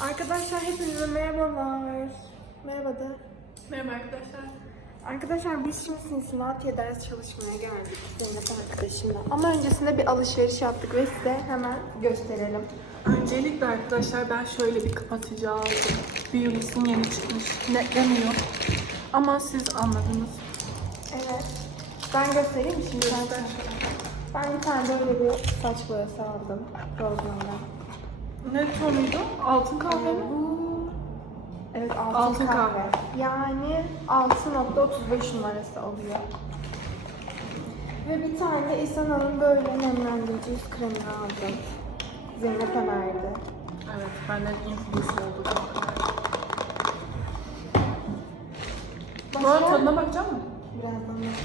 Arkadaşlar hepinize merhabalar. Merhaba da. Merhaba arkadaşlar. Arkadaşlar biz şimdi Cincinnati'ye ders çalışmaya geldik Zeynep arkadaşımla. Ama öncesinde bir alışveriş yaptık ve size hemen gösterelim. Öncelikle arkadaşlar ben şöyle bir kapatıcı aldım. Biolis'in yeni çıkmış. Netlemiyor. Ama siz anladınız. Evet. Ben göstereyim mi şimdi? Ben, Göster. ben bir tane böyle bir saç boyası aldım. Roseman'dan. Ne tonuydu? Altın kahve mi? Bu... Evet altın, Altın kahve. kahve. Yani 6.35 numarası oluyor. Ve bir tane de İsana'nın böyle nemlendirici yüz kremini aldım. Zeynep önerdi. Evet, benden influence oldu. Bu arada tadına bakacak mısın? Birazdan birazdan.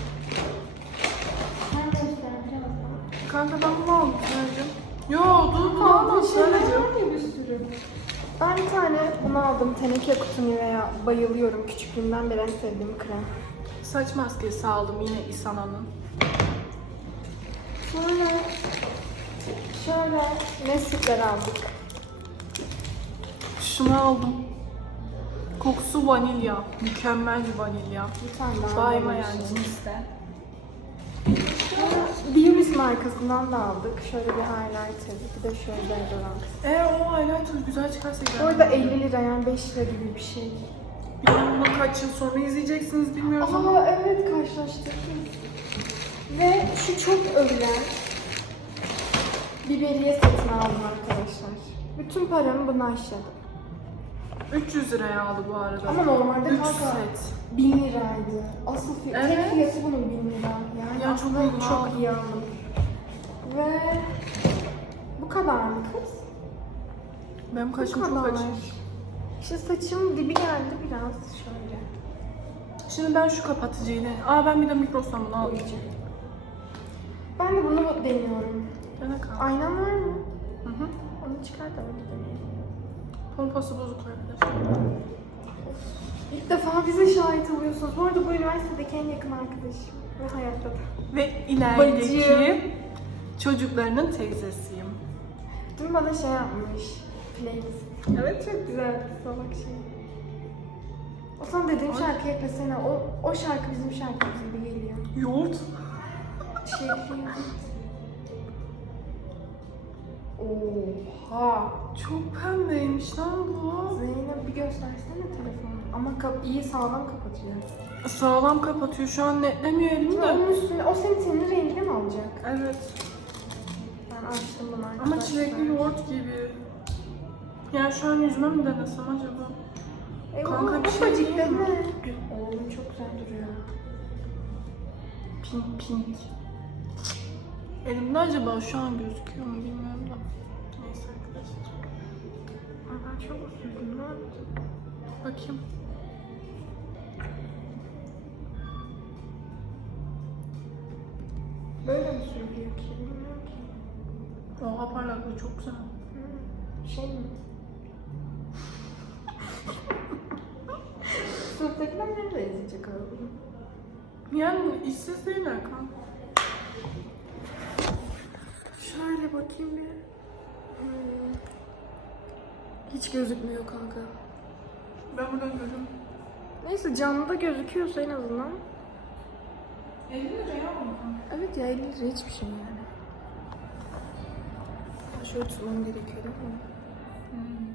Kanka ben bunu aldım. Yo, dur kaldı sadece. bir sürü. Ben bir tane bunu aldım. Teneke kutu Nivea'ya bayılıyorum. Küçüklüğümden beri en sevdiğim krem. Saç maskesi aldım yine Isana'nın. Sonra şöyle Nesquik'ler aldık. Şunu aldım. Kokusu vanilya. Mükemmel bir vanilya. Bir tane daha Bayma aldım. yani cinsten. Markasından da aldık. Şöyle bir highlighter, bir de şöyle deodorant. Eğer o highlighter güzel çıkarsa Bu güzel. arada 50 lira yani 5 lira gibi bir şey. Bunu kaç yıl sonra izleyeceksiniz bilmiyoruz ama. Aa evet karşılaştık. Ve şu çok övülen biberiye satın aldım arkadaşlar. Bütün paramı buna aşladım. 300 liraya aldı bu arada. Ama normalde 3 kanka set. 1000 liraydı. Asıl fi- Evet. tek fiyatı bunun 1000 lira. Yani Ya çok aslında uygun çok aldım. iyi aldım. Ve bu kadar mı kız? Benim Bu kaşım çok açık. İşte saçım dibi geldi biraz şöyle. Şimdi ben şu kapatıcıyı ne? Aa ben bir de Migros'tan bunu alacağım. Ben de bunu deniyorum. Dene kanka. Aynan var mı? Hı hı. Onu çıkar da öyle deneyelim. Pompası bozuk arkadaşlar. İlk defa bize şahit oluyorsunuz. Bu arada bu üniversitedeki en yakın arkadaşım. Ve hayatta da. Ve ilerideki Bacım. Çocuklarının teyzesiyim. Dün bana şey yapmış. Playlist. Evet çok güzel salak şey. O sana dediğim şarkı eklesene. O, o şarkı bizim şarkımız gibi geliyor. Yoğurt. Şey. Oha. Çok pembeymiş lan bu. Zeynep bir göstersene telefonu. Ama kap iyi sağlam kapatıyor. Sağlam kapatıyor. Şu an netlemiyor elimde. onun üstüne, o senin senin rengini mi alacak? Evet. Ben açtım bunu arkadaşlar. Ama çilekli yoğurt gibi. Yani şu an yüzüme mi denesem acaba? E, Kanka bir şey diyeyim mi? Oğlum çok güzel duruyor. Pink pink. Elimde acaba şu an gözüküyor mu bilmiyorum da. Neyse arkadaşlar. Ay ben çok üzüldüm. Ne yaptım? Bakayım. Böyle mi sürülüyor ki? Bilmiyorum ki. Oha parlaklığı çok güzel. Hı, Şey mi? Sınıftakiler nerede yazacak abi? Yani işsiz değiller kanka. Şöyle bakayım bir. Hmm. Hiç gözükmüyor kanka. Ben buradan görüyorum. Neyse canlıda gözüküyorsa en azından. 50 liraya mı kanka? Evet ya 50 lira hiçbir şey yani. şu mum gerekiyor değil mi? Hmm.